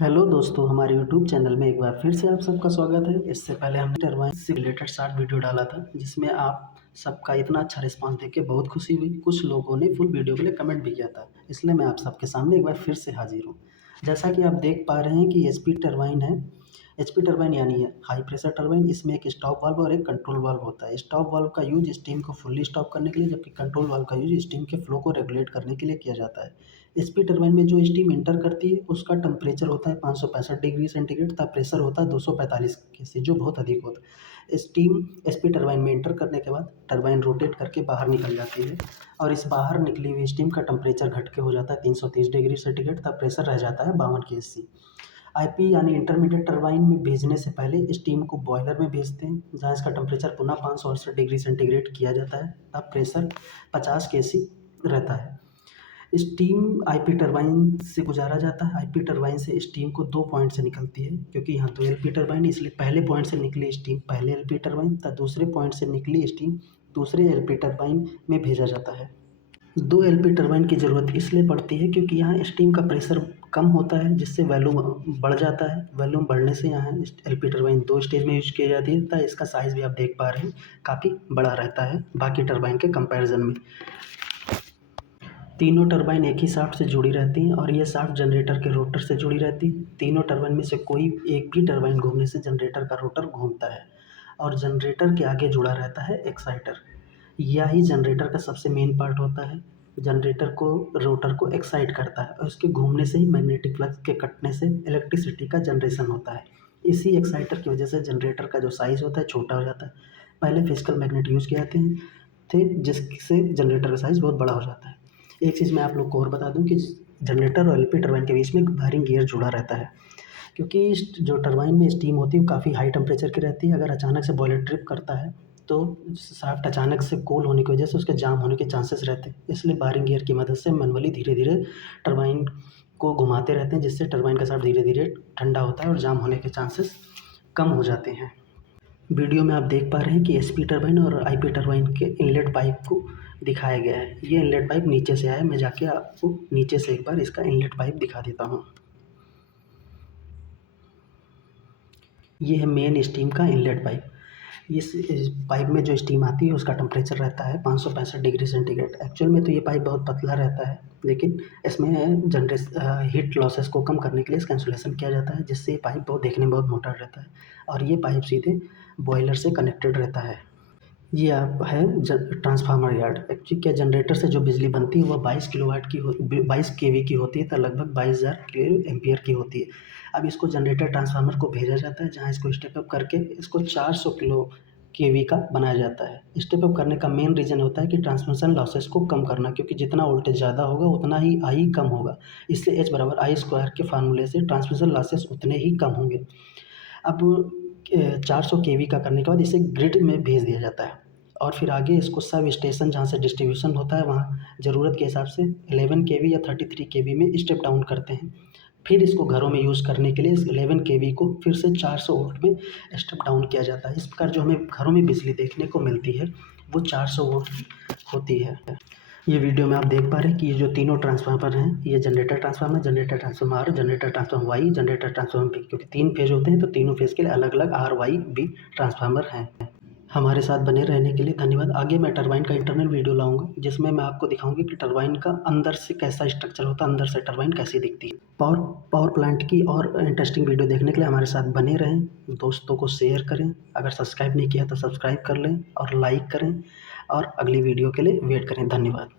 Hello दोस्तों, हमारे YouTube channel में एक बार फिर से आप सबका स्वागत है। इससे पहले हमने टरबाइन से रिलेटेड शॉर्ट वीडियो डाला था, जिसमें आप सबका इतना अच्छा रिस्पांस देख के बहुत खुशी हुई। कुछ लोगों ने फुल वीडियो के लिए कमेंट भी किया था, इसलिए मैं आप सबके सामने एक बार फिर से हाजिर हूँ। जैसा कि आप देख पा रहे हैं कि एचपी टरबाइन है। एचपी टरबाइन यानी है हाई प्रेशर टरबाइन। इसमें एक स्टॉप वाल्व और एक कंट्रोल वाल्व होता है। स्टॉप वाल्व का यूज स्टीम को फुल्ली स्टॉप करने के लिए, जबकि कंट्रोल वाल्व का यूज स्टीम के फ्लो को रेगुलेट करने के लिए किया जाता है। एचपी टरबाइन में जो स्टीम इंटर करती है उसका टेम्परेचर होता है 565 डिग्री सेंटीग्रेड तथा प्रेशर होता है 245 केसी, जो बहुत अधिक होता है। स्टीम एचपी टरबाइन में इंटर करने के बाद टरबाइन रोटेट करके बाहर निकल जाती है, और इस बाहर निकली हुई स्टीम का टेम्परेचर घट के हो जाता है 330 डिग्री सेंटीग्रेड तथा प्रेशर रह जाता है 52 केसी। आईपी यानी इंटरमीडिएट टरबाइन में भेजने से पहले स्टीम को बॉयलर में भेजते हैं, जहाँ इसका टेम्परेचर पुनः 568 डिग्री सेंटीग्रेड किया जाता है, तब प्रेशर 50 केसी रहता है। स्टीम आईपी टरबाइन से गुजारा जाता है। आईपी टरबाइन से स्टीम को 2 पॉइंट से निकलती है, क्योंकि यहाँ 2 एलपी टरबाइन है, इसलिए पहले पॉइंट से निकली स्टीम पहले एलपी टरबाइन तथा दूसरे पॉइंट से निकली स्टीम दूसरे एलपी टरबाइन में भेजा जाता है। 2 एलपी टरबाइन की ज़रूरत इसलिए पड़ती है क्योंकि यहाँ स्टीम का प्रेशर कम होता है, जिससे वॉल्यूम बढ़ जाता है। वॉल्यूम बढ़ने से यहाँ एलपी टरबाइन 2 स्टेज में यूज की जाती है, तथा इसका साइज़ भी आप देख पा रहे हैं काफ़ी बड़ा रहता है बाकी टरबाइन के कंपैरिजन में। तीनों टरबाइन एक ही शाफ्ट से जुड़ी रहती हैं, और ये शाफ्ट जनरेटर के रोटर से जुड़ी रहती है। तीनों टरबाइन में से कोई एक भी टरबाइन घूमने से जनरेटर का रोटर घूमता है, और जनरेटर के आगे जुड़ा रहता है एक्साइटर। यही जनरेटर का सबसे मेन पार्ट होता है। जनरेटर को रोटर को एक्साइट करता है, और उसके घूमने से ही मैग्नेटिक फ्लक्स के कटने से इलेक्ट्रिसिटी का जनरेशन होता है। इसी एक्साइटर की वजह से जनरेटर का जो साइज़ होता है छोटा हो जाता है। पहले फिजिकल मैग्नेट यूज़ किए जाते थे, जिससे जनरेटर का साइज़ बहुत बड़ा हो जाता है। एक चीज़ मैं आप लोग को और बता दूं कि जनरेटर और एलपी टरबाइन के बीच में वायरिंग गियर जुड़ा रहता है, क्योंकि जो टरबाइन में स्टीम होती है वो काफ़ी हाई टेम्परेचर की रहती है। अगर अचानक से बॉयलर ट्रिप करता है तो शाफ्ट अचानक से कूल होने की वजह से उसके जाम होने के चांसेस रहते हैं। इसलिए वायरिंग गियर की मदद से मैनुअली धीरे धीरे टरबाइन को घुमाते रहते हैं, जिससे टरबाइन का शाफ्ट धीरे धीरे ठंडा होता है और जाम होने के चांसेस कम हो जाते हैं। वीडियो में आप देख पा रहे हैं कि एचपी टरबाइन और आईपी टरबाइन के इनलेट पाइप को दिखाया गया है। ये इनलेट पाइप नीचे से आया है। मैं जाके आपको नीचे से एक बार इसका इनलेट पाइप दिखा देता हूँ। ये है मेन स्टीम का इनलेट पाइप। इस पाइप में जो स्टीम आती है उसका टेम्परेचर रहता है 565 डिग्री सेंटीग्रेड। एक्चुअल में तो ये पाइप बहुत पतला रहता है, लेकिन इसमें हीट लॉसेस को कम करने के लिए इसका इंसुलेशन किया जाता है, जिससे ये पाइप बहुत देखने में बहुत मोटा रहता है, और ये पाइप सीधे बॉयलर से कनेक्टेड रहता है। ये आप है ट्रांसफार्मर यार्ड। एक्चुअली क्या, जनरेटर से जो बिजली बनती है वह 22 किलोवाट की 22 केवी की होती है, तो लगभग 22,000 किलो एम्पियर की होती है। अब इसको जनरेटर ट्रांसफार्मर को भेजा जाता है, जहाँ इसको स्टेप अप करके इसको 400 किलो केवी का बनाया जाता है। स्टेप अप करने का मेन रीज़न होता है कि ट्रांसमिशन लॉसेस को कम करना, क्योंकि जितना वोल्टेज ज़्यादा होगा उतना ही आई कम होगा। इसलिए H बराबर आई स्क्वायर के फार्मूले से ट्रांसमिशन लॉसेस उतने ही कम होंगे। अब 400 केवी का करने के बाद इसे ग्रिड में भेज दिया जाता है, और फिर आगे इसको सब स्टेशन जहाँ से डिस्ट्रीब्यूशन होता है वहाँ ज़रूरत के हिसाब से 11 केवी या 33 केवी में स्टेप डाउन करते हैं। फिर इसको घरों में यूज़ करने के लिए इस 11 केवी को फिर से 400 वोल्ट में स्टेप डाउन किया जाता है। इस प्रकार जो हमें घरों में बिजली देखने को मिलती है वो 400 वोल्ट की होती है। ये वीडियो में आप देख पा रहे हैं कि ये जो तीनों ट्रांसफार्मर हैं, ये generator transformer, generator transformer R, generator transformer Y, generator transformer B, क्योंकि 3 फेज होते हैं तो तीनों फेज के लिए अलग अलग आर वाई बी ट्रांसफार्मर हैं। हमारे साथ बने रहने के लिए धन्यवाद। आगे मैं टरबाइन का इंटरनल वीडियो लाऊंगा, जिसमें मैं आपको दिखाऊंगी कि टरबाइन का अंदर से कैसा स्ट्रक्चर होता है, अंदर से टरबाइन कैसी दिखती है। पावर प्लांट की और इंटरेस्टिंग वीडियो देखने के लिए हमारे साथ बने रहें। दोस्तों को शेयर करें, अगर सब्सक्राइब नहीं किया तो सब्सक्राइब कर लें और लाइक करें, और अगली वीडियो के लिए वेट करें। धन्यवाद।